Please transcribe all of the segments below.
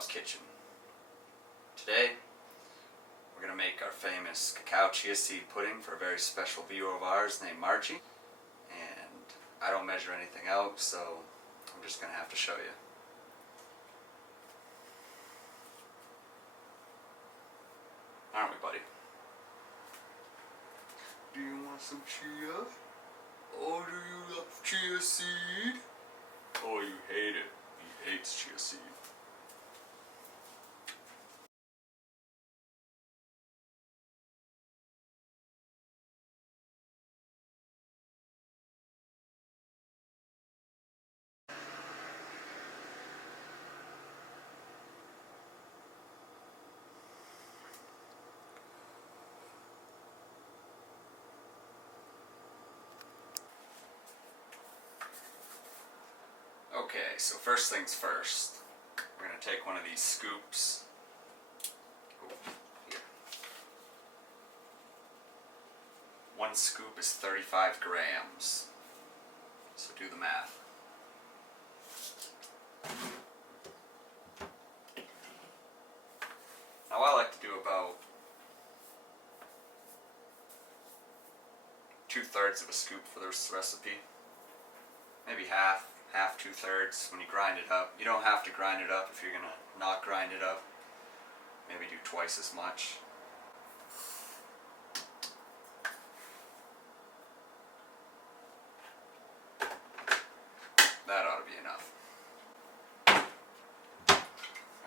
Bob's Kitchen. Today, we're going to make our famous cacao chia seed pudding for a very special viewer of ours named Margie. And I don't measure anything out, so I'm just going to have to show you. Aren't we, buddy? Do you want some chia? Or do you love chia seed? Oh, you hate it. He hates chia seed. Okay, so first things first, we're going to take one of these scoops. Here. One scoop is 35 grams, so do the math. Now I like to do about 2/3 of a scoop for this recipe, maybe half, 2/3 when you grind it up. You don't have to grind it up if you're going to not grind it up. Maybe do twice as much. That ought to be enough.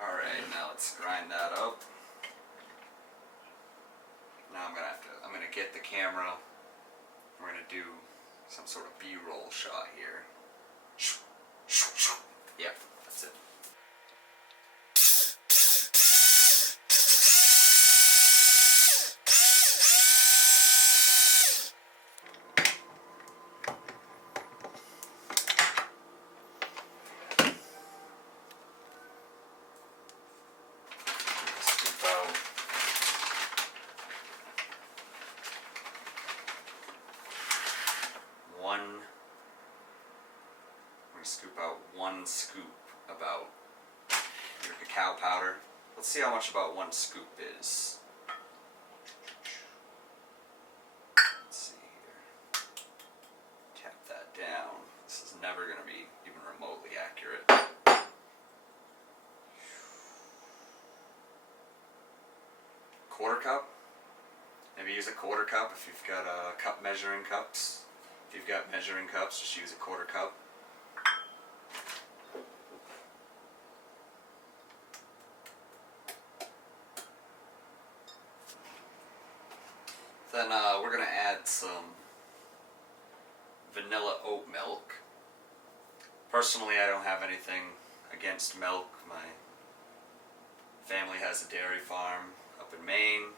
Alright, now let's grind that up. Now I'm going to get the camera. We're going to do some sort of B-roll shot here. Yep, that's it. Scoop out one scoop about your cacao powder. Let's see how much about one scoop is. Let's see here. Tap that down. This is never going to be even remotely accurate. Quarter cup. Maybe use a quarter cup if you've got cup measuring cups. If you've got measuring cups, just use a quarter cup. Then we're going to add some vanilla oat milk. Personally, I don't have anything against milk. My family has a dairy farm up in Maine.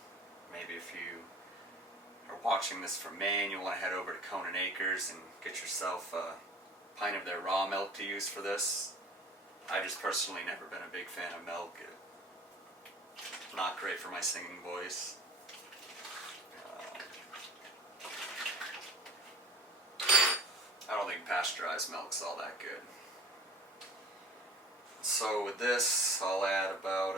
Maybe if you are watching this from Maine, you'll want to head over to Conan Acres and get yourself a pint of their raw milk to use for this. I just personally never been a big fan of milk. It's not great for my singing voice. I don't think pasteurized milk's all that good. So with this, I'll add about,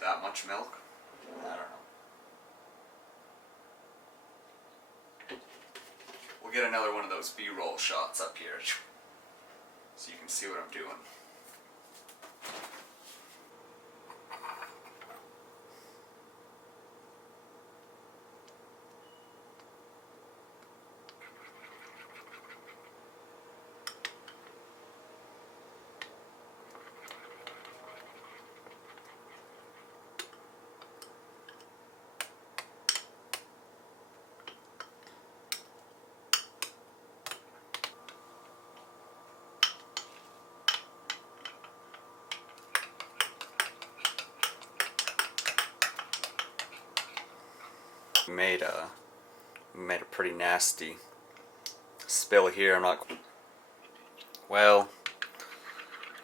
that much milk? I don't know. We'll get another one of those B-roll shots up here, so you can see what I'm doing. Made a pretty nasty spill here. I'm not. Well,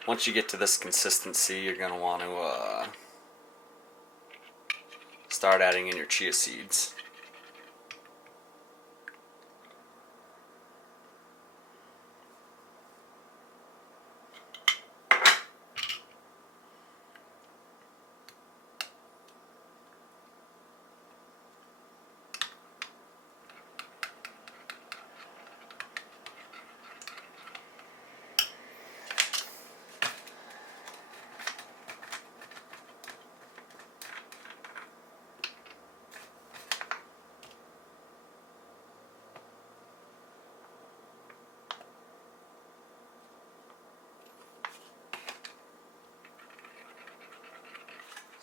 once you get to this consistency, you're gonna want to start adding in your chia seeds.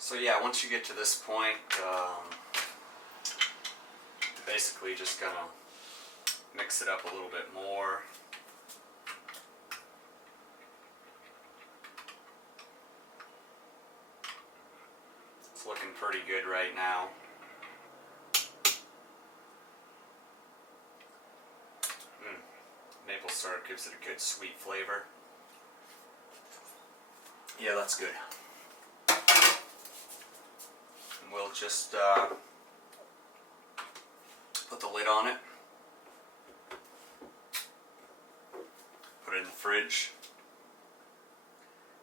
So yeah, once you get to this point, basically just gonna mix it up a little bit more. It's looking pretty good right now. Maple syrup gives it a good sweet flavor. Yeah, that's good. And we'll just put the lid on it. Put it in the fridge.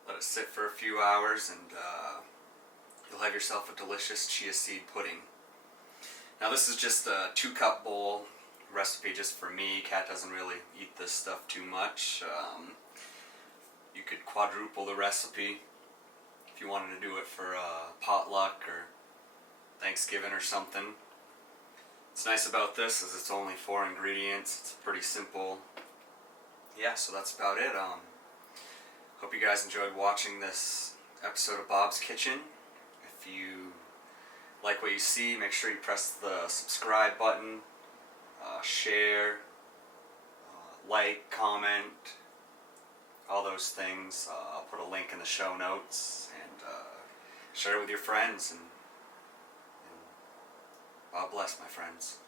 Let it sit for a few hours and you'll have yourself a delicious chia seed pudding. Now this is just a 2-cup bowl recipe just for me. Kat doesn't really eat this stuff too much. You could quadruple the recipe if you wanted to do it for a potluck or Thanksgiving or something. What's nice about this is it's only 4 ingredients. It's pretty simple. Yeah, so that's about it. Hope you guys enjoyed watching this episode of Bob's Kitchen. If you like what you see, make sure you press the subscribe button, share, like, comment, all those things. I'll put a link in the show notes, and share it with your friends, and God bless, my friends.